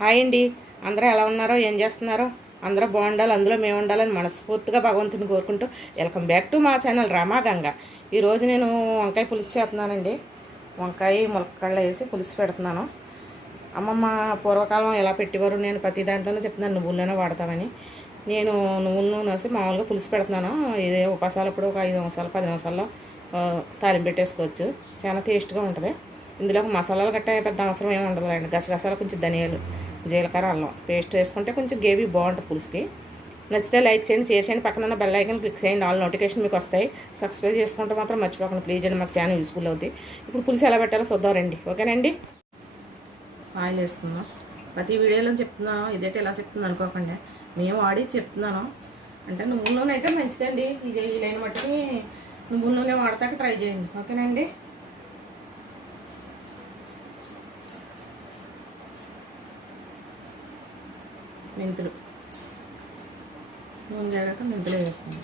Hi అండి. అందరూ ఎలా ఉన్నారో ఏం చేస్తున్నారో అందరూ బాగుండాలి అందులో మేము ఉండాలని మనస్ఫూర్తిగా భగవంతుని కోరుకుంటూ వెల్కమ్ బ్యాక్ టు మా ఛానల్ రామా గంగ. ఈరోజు నేను వంకాయ పులుసు చేస్తున్నానండి. వంకాయ ములక్కళ్ళు వేసి పులుసు పెడుతున్నాను. అమ్మమ్మ పూర్వకాలం ఎలా పెట్టేవారు నేను ప్రతి దాంట్లోనే చెప్తున్నాను నువ్వుల్లోనే వాడతామని. నేను నువ్వుల నూనె వేసి మామూలుగా పులుసు పెడుతున్నాను. ఇదే ఉపాసాలు ఇప్పుడు ఒక ఐదు నిమిషాలు పది నిమిషాల్లో ఆ, తాలింపు పెట్టేసుకోవచ్చు. చాలా టేస్ట్గా ఉంటుంది. ఇందులో మసాలాలు గట్టా పెద్ద అవసరం ఏమి ఉండదులేండి. గసగసాలు కొంచెం ధనియాలు జీలకర్ర అల్లం. పేస్ట్ వేసుకుంటే కొంచెం గ్రేవీ బాగుంటుంది పులుసుకి. నచ్చితే లైక్ చేయండి షేర్ చేయండి. పక్కన ఉన్న బెల్ ఐకన్ క్లిక్ చేయండి. ఆల్ నోటిఫికేషన్ మీకు వస్తాయి. సబ్స్క్రైబ్ చేసుకుంటే మాత్రం మర్చిపోకండి. ప్లీజ్ అండి మాకు చాలా యూస్ఫుల్ అవుతుంది ఇప్పుడు పులుసు ఎలా పెట్టాలో చూద్దాం రండి. ఓకేనండి ఆయిల్ వేసుకుందాం. ప్రతి వీడియోలో చెప్తున్నాను. ఇదైతే ఇలా చెప్తుంది అనుకోకుండా. మేము వాడి చెప్తున్నాను. అంటే నువ్వు నూనె అయితే మంచిదండి. ఇది వీలైన మట్టుకి నువ్వు నూనె వాడతాక ట్రై చేయండి. ఓకేనండి మెంతులు. నూనె జాగాక మెంతులు వేసుకుందాం.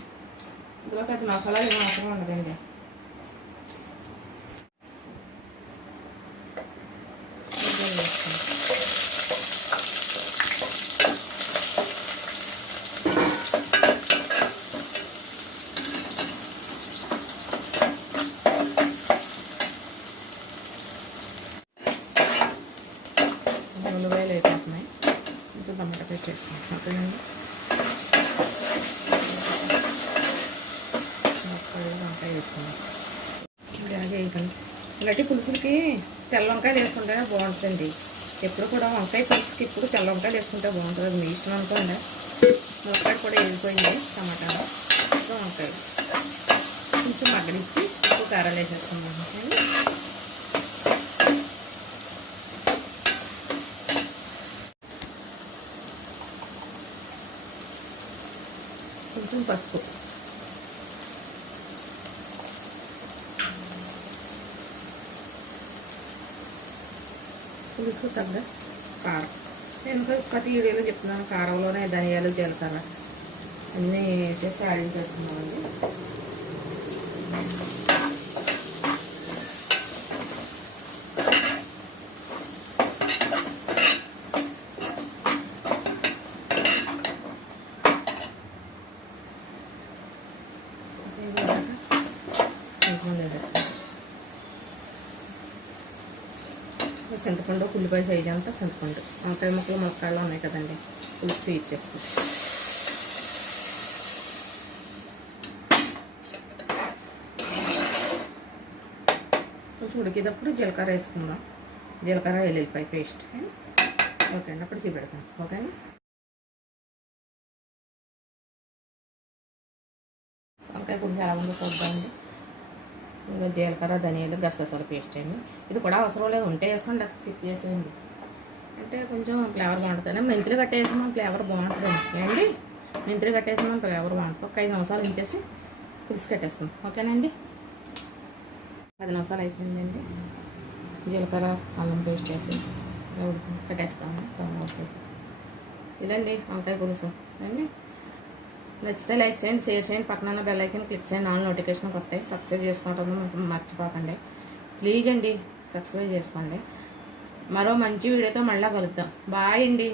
ఇందులోకి పెద్ద మసాలా ఏం అవసరం ఉండదండి. కొంచెం టమాటా పేస్ట్ ఓకేనండి ముక్కలు వంకాయ వేసుకుందాం ఇలాగే వేయకండి ఇలాంటి పులుసులకి తెల్ల వంకాయలు వేసుకుంటేనే బాగుంటుందండి. ఎప్పుడు కూడా వంకాయ పులుసుకి ఇప్పుడు తెల్ల వంకాయలు వేసుకుంటే బాగుంటుంది. అది మీ ఇష్టం అనుకోండి. వంకాయ కూడా వేగిపోయింది టమాటా వంకాయ కొంచెం మగ్గనిచ్చి ఉప్పు కారాలు వేసేసుకుందాం. ఓకేనా? పసుపు. పులుసు తగ్గ కారం. నేను ప్రతి వీడియోలో చెప్తున్నాను. కారంలోనే ధనియాలు జీలకర్ర అన్నీ వేసేసి ఆడించేసుకున్నామండి చింతపండు ఉల్లిపాయ సైజ్ అంతా చింతపండు. వంకాయ ముక్కలు ములక్కాళ్ళు ఉన్నాయి కదండి. పులుసు తీసి చేసుకుంటాం. కొంచెం ఉడికేటప్పుడు జీలకర్ర వేసుకుందాం. జీలకర్ర ఎల్లుల్లిపాయ పేస్ట్. ఓకే అండి అప్పుడు చూపెడతాం ఓకేనా? అంటే కొంచెం ఎలా ఉందో చూద్దామండి ఇంకా జీలకర్ర ధనియాలు గసగసాల పేస్ట్ అండి. ఇది కూడా అవసరం లేదు ఉంటే వేసుకోండి అది స్కిప్ చేసేయండి. అంటే కొంచెం ఫ్లేవర్ బాగుంటుంది. మెంతులు కట్టేసి ఫ్లేవర్ బాగుంటుంది ఏమండి మెంతులు కట్టేసి ఫ్లేవర్ బాగుంటుంది. ఒక ఐదు నిమిషాలు ఉంచేసి పులుసు కట్టేస్తాం ఓకేనండి? పది నిమిషాలు అయిపోయిందండి. జీలకర్ర అల్లం పేస్ట్ చేసి కట్టేస్తాము. వచ్చేసి ఇదండి వంకాయ పులుసు అండి. నచ్చితే లైక్ చేయండి షేర్ చేయండి పక్కన బెల్ ఐకన్ క్లిక్ చేయండి ఆల్ నోటిఫికేషన్ వస్తాయి సబ్స్క్రైబ్ చేసుకోవడం మర్చిపోకండి. ప్లీజ్ అండి సబ్స్క్రైబ్ చేసుకోండి. మరో మంచి వీడియోతో మళ్ళీ కలుద్దాం. బాయ్ అండి.